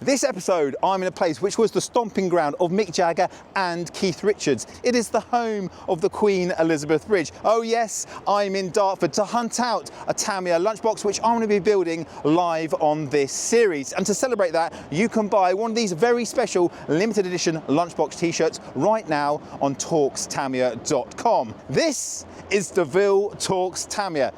This episode, I'm in a place which was the stomping ground of Mick Jagger and Keith Richards. It is the home of the Queen Elizabeth Bridge. Oh yes, I'm in Dartford to hunt out a Tamiya Lunchbox, which I'm going to be building live on this series. And to celebrate that, you can buy one of these very special limited edition Lunchbox t-shirts right now on TorquesTamiya.com. This is deVille Torques Tamiya.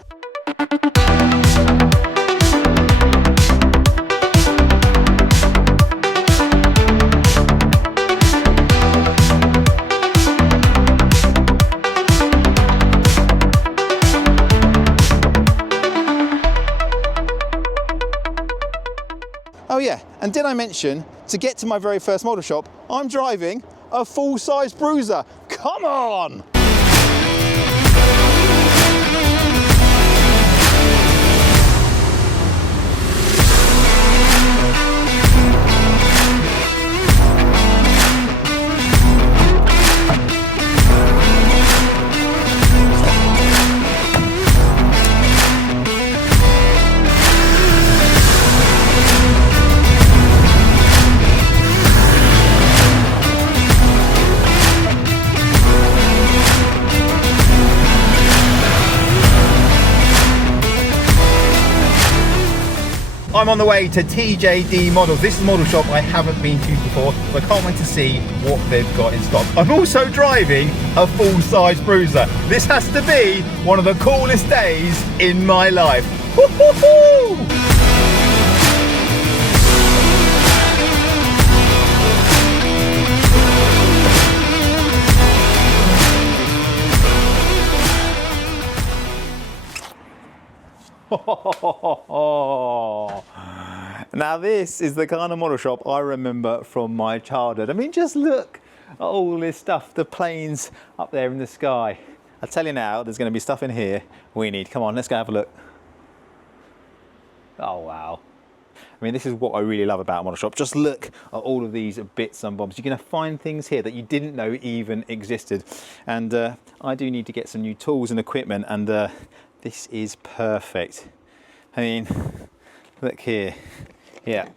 Oh yeah, and did I mention, to get to my very first model shop, I'm driving a full-size bruiser. Come on! I'm on the way to TJD Models. This is a model shop I haven't been to before, so I can't wait to see what they've got in stock. I'm also driving a full-size bruiser. This has to be one of the coolest days in my life. Woo-hoo-hoo! Now this is the kind of model shop I remember from my childhood. I mean, just look at all this stuff, the planes up there in the sky. I'll tell you now, there's going to be stuff in here we need. Come on, let's go have a look. Oh wow. I mean, this is what I really love about a model shop. Just look at all of these bits and bobs. You're going to find things here that you didn't know even existed. And I do need to get some new tools and equipment, and this is perfect. I mean, look here. Yeah,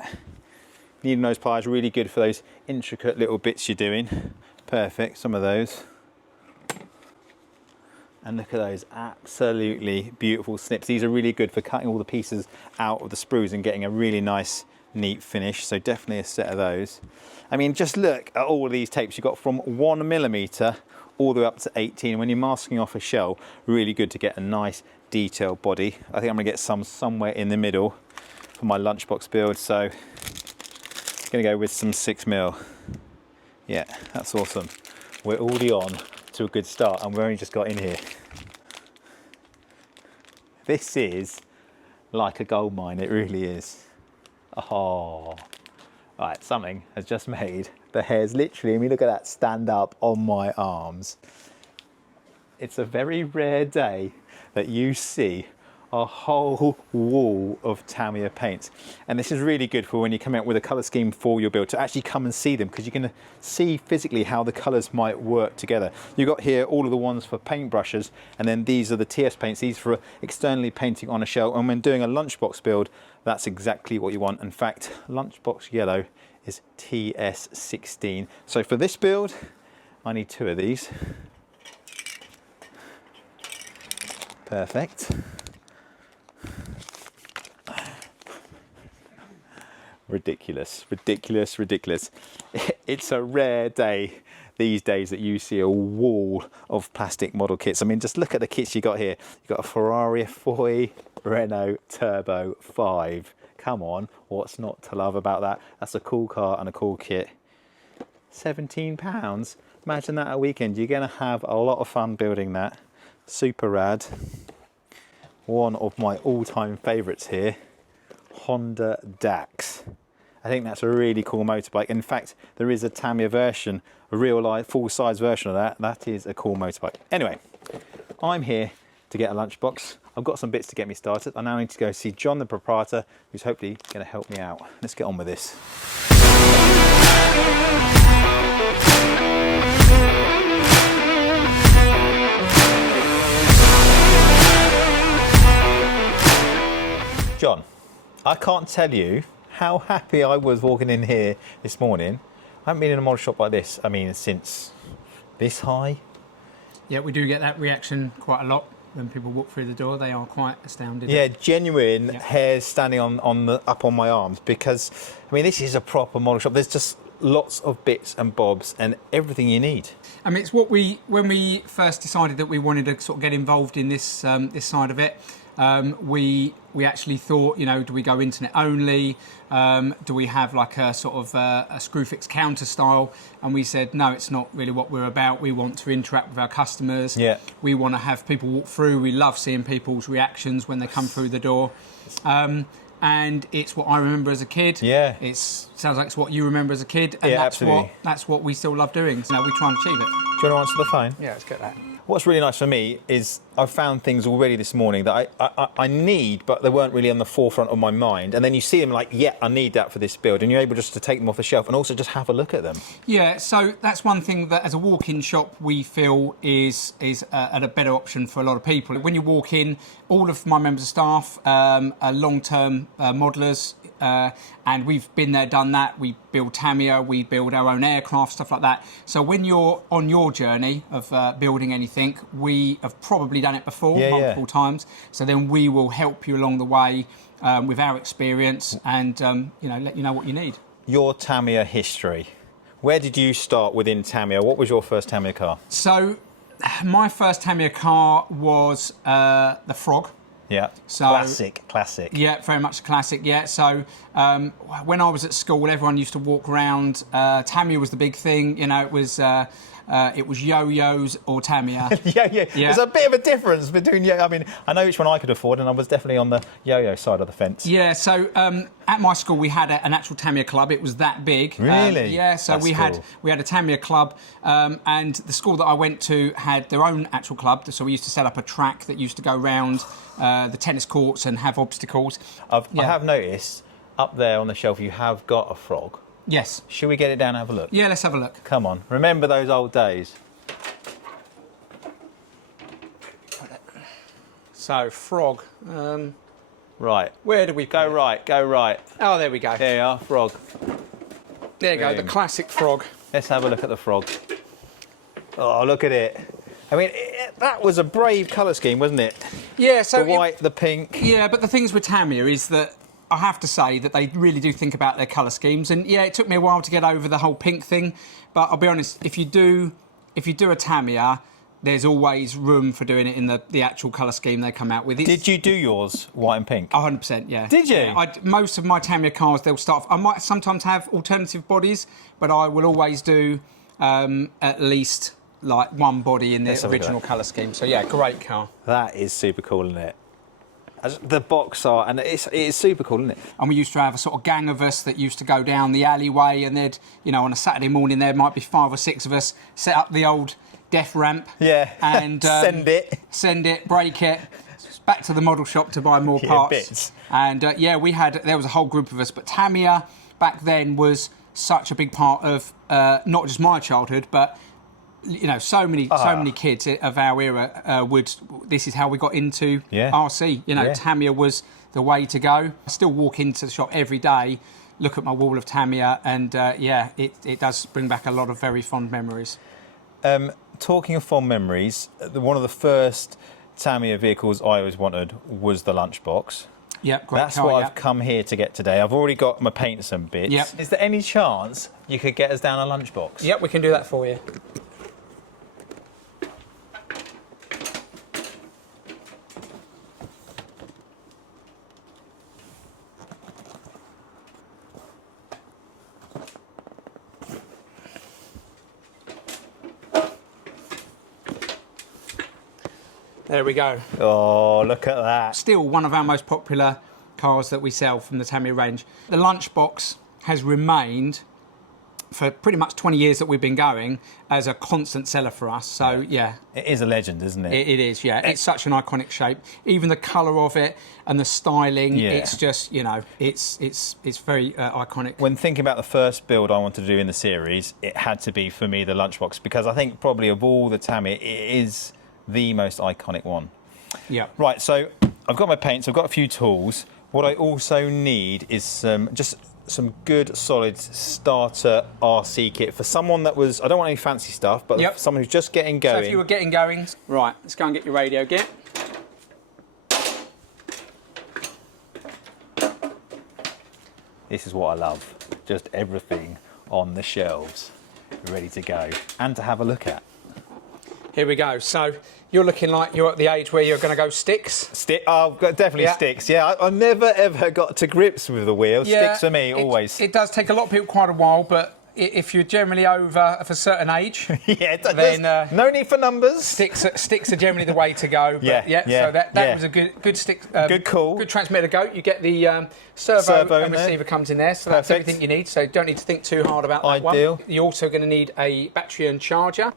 needle nose pliers, really good for those intricate little bits you're doing. Perfect, some of those. And look at those absolutely beautiful snips. These are really good for cutting all the pieces out of the sprues and getting a really nice, neat finish. So definitely a set of those. I mean, just look at all of these tapes. You've got from 1mm all the way up to 18. When you're masking off a shell, really good to get a nice detailed body. I think I'm gonna get some somewhere in the middle for my lunchbox build, so gonna go with some 6mm. Yeah, that's awesome. We're already on to a good start, and we've only just got in here. This is like a gold mine, it really is. Oh, right, something has just made the hairs literally, I mean, look at that stand up on my arms. It's a very rare day that you see a whole wall of Tamiya paints, and this is really good for when you come out with a colour scheme for your build, to actually come and see them, because you're going to see physically how the colours might work together. You've got here all of the ones for paintbrushes, and then these are the TS paints, these for externally painting on a shell. And when doing a lunchbox build, that's exactly what you want. In fact, lunchbox yellow is TS16. So for this build, I need 2 of these. Perfect. Ridiculous, ridiculous, ridiculous. It's a rare day these days that you see a wall of plastic model kits. I mean, just look at the kits you got here. You've got a Ferrari Foy, Renault Turbo 5. Come on, what's not to love about that? That's a cool car and a cool kit. £17. Imagine that at a weekend. You're going to have a lot of fun building that. Super rad. One of my all-time favourites here, Honda Dax. I think that's a really cool motorbike. In fact, there is a Tamiya version, a real life full-size version of that. That is a cool motorbike. Anyway, I'm here to get a lunchbox. I've got some bits to get me started. I now need to go see John, the proprietor, who's hopefully going to help me out. Let's get on with this. John, I can't tell you how happy I was walking in here this morning. I haven't been in a model shop like this, I mean, since this high. Yeah, we do get that reaction quite a lot when people walk through the door. They are quite astounded. Yeah, genuine hairs standing up on my arms, because, I mean, this is a proper model shop. There's just lots of bits and bobs and everything you need. I mean, it's what when we first decided that we wanted to sort of get involved in this this side of it. We actually thought, you know, do we go internet only? Do we have like a sort of a screw-fix counter style? And we said, no, it's not really what we're about. We want to interact with our customers. Yeah. We want to have people walk through. We love seeing people's reactions when they come through the door. And it's what I remember as a kid. Yeah. It sounds like it's what you remember as a kid. And absolutely. That's what we still love doing. So now we try and achieve it. Do you want to answer the phone? Yeah, let's get that. What's really nice for me is I've found things already this morning that I need, but they weren't really on the forefront of my mind. And then you see them like, yeah, I need that for this build. And you're able just to take them off the shelf and also just have a look at them. Yeah, so that's one thing that as a walk-in shop we feel is a better option for a lot of people. When you walk in, all of my members of staff are long-term modelers. And we've been there, done that. We build Tamiya, we build our own aircraft, stuff like that. So when you're on your journey of building anything, we have probably done it before multiple times. So then we will help you along the way with our experience and you know, let you know what you need. Your Tamiya history. Where did you start within Tamiya? What was your first Tamiya car? So my first Tamiya car was the Frog. Yeah, so, classic. Yeah, very much a classic, yeah. So when I was at school, everyone used to walk around. Tamiya was the big thing, you know, it was yo-yos or Tamiya. yeah. There's a bit of a difference between, I mean, I know which one I could afford, and I was definitely on the yo-yo side of the fence. Yeah, so at my school we had an actual Tamiya club. It was that big. Really? Yeah, so That's we cool. had a Tamiya club, and the school that I went to had their own actual club. So we used to set up a track that used to go round the tennis courts and have obstacles. I have noticed up there on the shelf you have got a Frog. Yes. Should we get it down and have a look? Yeah, let's have a look. Come on. Remember those old days? So, Frog. Right. Where do we go? Right. Go right. Oh, there we go. There you are, Frog. There you go, the classic Frog. Let's have a look at the Frog. Oh, look at it. I mean, that was a brave colour scheme, wasn't it? Yeah, so... The white, the pink. Yeah, but the things with Tamiya is that I have to say that they really do think about their colour schemes. And yeah, it took me a while to get over the whole pink thing. But I'll be honest, if you do a Tamiya, there's always room for doing it in the actual colour scheme they come out with. Did you do yours white and pink? 100%, yeah. Did you? Yeah, most of my Tamiya cars, they'll start... I might sometimes have alternative bodies, but I will always do at least like one body in the original colour scheme. So yeah, great car. That is super cool, isn't it? The box art, and it's super cool, isn't it? And we used to have a sort of gang of us that used to go down the alleyway, and they'd, you know, on a Saturday morning there might be 5 or 6 of us, set up the old death ramp. Yeah. And send it, break it, back to the model shop to buy more parts. Bits. And yeah, there was a whole group of us, but Tamiya back then was such a big part of not just my childhood, but you know, so many kids of our era this is how we got into RC. You know, Tamiya was the way to go. I still walk into the shop every day, look at my wall of Tamiya, and it does bring back a lot of very fond memories. Talking of fond memories, one of the first Tamiya vehicles I always wanted was the Lunchbox. Yep, great That's car, what I've come here to get today. I've already got my paints and bits. Yep. Is there any chance you could get us down a Lunchbox? Yep, we can do that for you. There we go. Oh, look at that. Still one of our most popular cars that we sell from the Tamiya range. The Lunchbox has remained, for pretty much 20 years that we've been going, as a constant seller for us. So, yeah. It is a legend, isn't it? It is, yeah. It's such an iconic shape. Even the colour of it and the styling, it's just, you know, it's very iconic. When thinking about the first build I wanted to do in the series, it had to be, for me, the Lunchbox, because I think probably of all the Tamiya, it is the most iconic one. Yeah. Right, so I've got my paints, I've got a few tools. What I also need is just some good solid starter RC kit for someone that was, I don't want any fancy stuff, but Yep. for someone who's just getting going. So if you were getting going, right, let's go and get your radio gear. This is what I love, just everything on the shelves, ready to go and to have a look at. Here we go. So you're looking like you're at the age where you're going to go sticks. Definitely sticks. Yeah, I never ever got to grips with the wheel. Sticks for me, always. It does take a lot of people quite a while, but if you're generally over of a certain age, yeah, then no need for numbers. Sticks are generally the way to go. But Yeah. So that was a good stick. Good call. Good transmitter to go. You get the servo and receiver comes in there, so that's Perfect. everything you need. So don't need to think too hard about that Ideal. one. You're also going to need a battery and charger.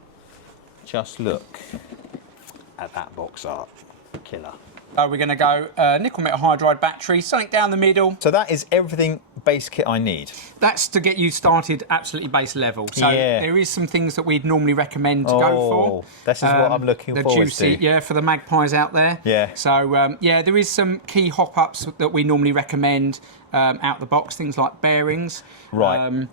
Just look at that box art, killer. We're going to go nickel metal hydride battery, something down the middle. So that is everything base kit I need. That's to get you started absolutely base level. So Yeah. there is some things that we'd normally recommend to go for. This is what I'm looking the forward juicy, to. Yeah, for the magpies out there. Yeah. So there is some key hop-ups that we normally recommend out the box, things like bearings. Right.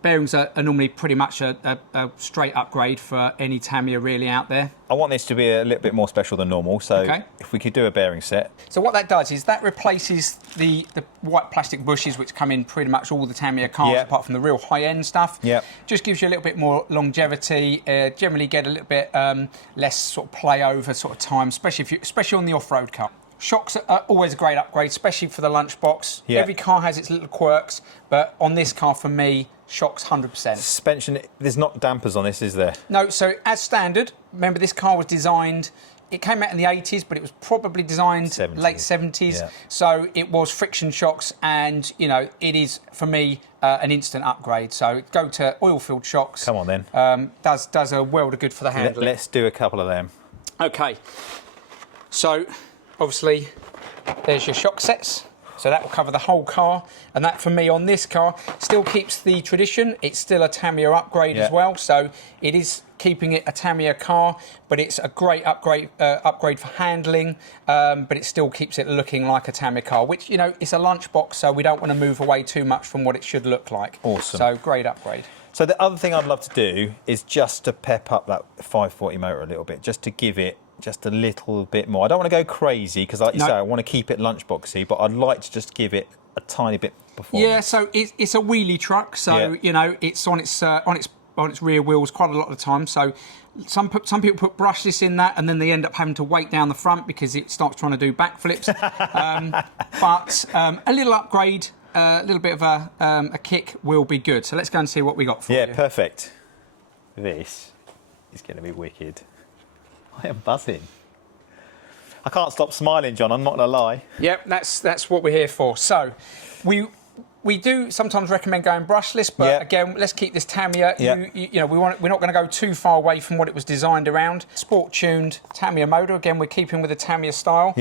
Bearings are normally pretty much a straight upgrade for any Tamiya really out there. I want this to be a little bit more special than normal, so if we could do a bearing set. So what that does is that replaces the white plastic bushes which come in pretty much all the Tamiya cars apart from the real high-end stuff. Yep. Just gives you a little bit more longevity, generally get a little bit less sort of play over sort of time, especially on the off-road car. Shocks are always a great upgrade, especially for the Lunchbox. Yeah. Every car has its little quirks, but on this car for me, shocks 100%. Suspension, there's not dampers on this, is there? No, so as standard, remember this car was designed, it came out in the 80s, but it was probably designed 70s. late 70s. Yeah. So it was friction shocks and, it is, for me, an instant upgrade. So go to oil-filled shocks. Come on then. Does a world of good for the handling. Let's do a couple of them. Okay. So, obviously, there's your shock sets. So that will cover the whole car. And that, for me, on this car, still keeps the tradition. It's still a Tamiya upgrade as well. So it is keeping it a Tamiya car, but it's a great upgrade for handling. But it still keeps it looking like a Tamiya car, which, it's a Lunchbox, so we don't want to move away too much from what it should look like. Awesome. So great upgrade. So the other thing I'd love to do is just to pep up that 540 motor a little bit, just to give it just a little bit more. I don't want to go crazy because, like you say, I want to keep it lunchboxy, but I'd like to just give it a tiny bit performance. Yeah, so it's a wheelie truck, so it's on its rear wheels quite a lot of the time. So some people put brushless in that, and then they end up having to weight down the front because it starts trying to do backflips. But a little upgrade, a little bit of a kick will be good. So let's go and see what we got for you. Yeah, perfect. This is going to be wicked. I am buzzing. I can't stop smiling, John, I'm not going to lie. Yep, that's what we're here for. So we do sometimes recommend going brushless, but again, let's keep this Tamiya. We're not going to go too far away from what it was designed around. Sport-tuned Tamiya motor. Again, we're keeping with the Tamiya style.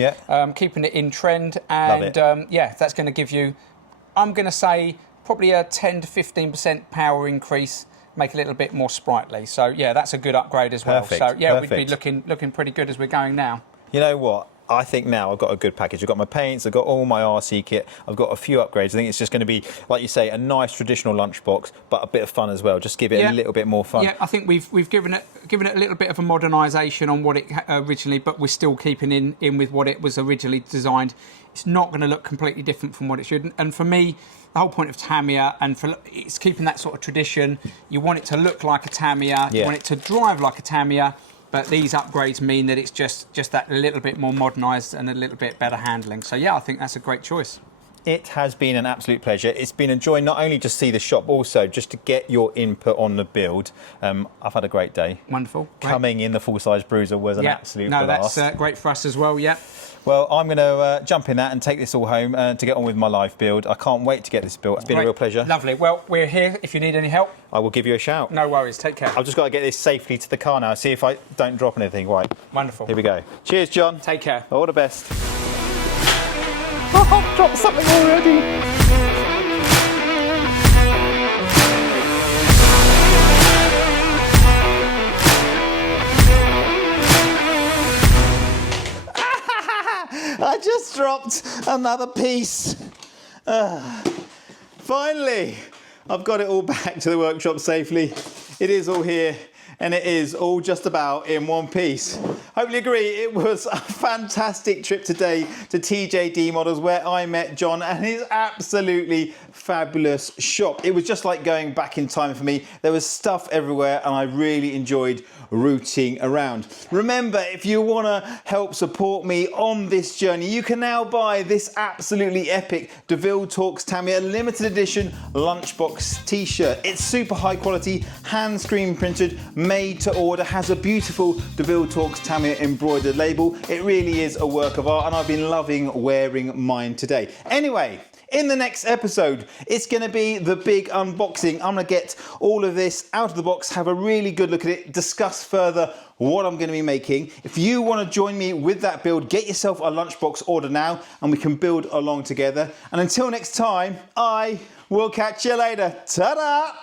Keeping it in trend. And that's going to give you, I'm going to say, probably a 10 to 15% power increase. Make a little bit more sprightly. So that's a good upgrade as well. Perfect. So we'd be looking pretty good as we're going now. You know what? I think now I've got a good package. I've got my paints, I've got all my RC kit, I've got a few upgrades. I think it's just going to be, like you say, a nice traditional lunchbox, but a bit of fun as well. Just give it a little bit more fun. Yeah, I think we've given it a little bit of a modernisation on what it originally, but we're still keeping in with what it was originally designed. It's not going to look completely different from what it should. And for me, the whole point of Tamiya, it's keeping that sort of tradition. You want it to look like a Tamiya, you want it to drive like a Tamiya, but these upgrades mean that it's just that little bit more modernised and a little bit better handling. So I think that's a great choice. It has been an absolute pleasure. It's been a joy not only to see the shop, also just to get your input on the build. I've had a great day. Wonderful. Coming in the full-size Bruiser was an absolute blast. That's great for us as well, Well, I'm going to jump in that and take this all home to get on with my live build. I can't wait to get this built. It's been a real pleasure. Lovely. Well, we're here if you need any help. I will give you a shout. No worries. Take care. I've just got to get this safely to the car now, see if I don't drop anything. Right. Wonderful. Here we go. Cheers, John. Take care. All the best. Oh, I've dropped something already. I just dropped another piece. Finally, I've got it all back to the workshop safely. It is all here, and it is all just about in one piece. Hopefully agree, it was a fantastic trip today to TJD Models where I met John and his absolutely fabulous shop. It was just like going back in time for me. There was stuff everywhere and I really enjoyed rooting around. Remember, if you want to help support me on this journey, you can now buy this absolutely epic deVille Torques Tamiya limited edition lunchbox t-shirt. It's super high quality, hand screen printed, made to order, has a beautiful deVille Torques Tamiya embroidered label. It really is a work of art and I've been loving wearing mine today. Anyway, in the next episode, it's going to be the big unboxing. I'm going to get all of this out of the box, have a really good look at it, discuss further what I'm going to be making. If you want to join me with that build, get yourself a lunchbox order now and we can build along together. And until next time, I will catch you later. Ta-da!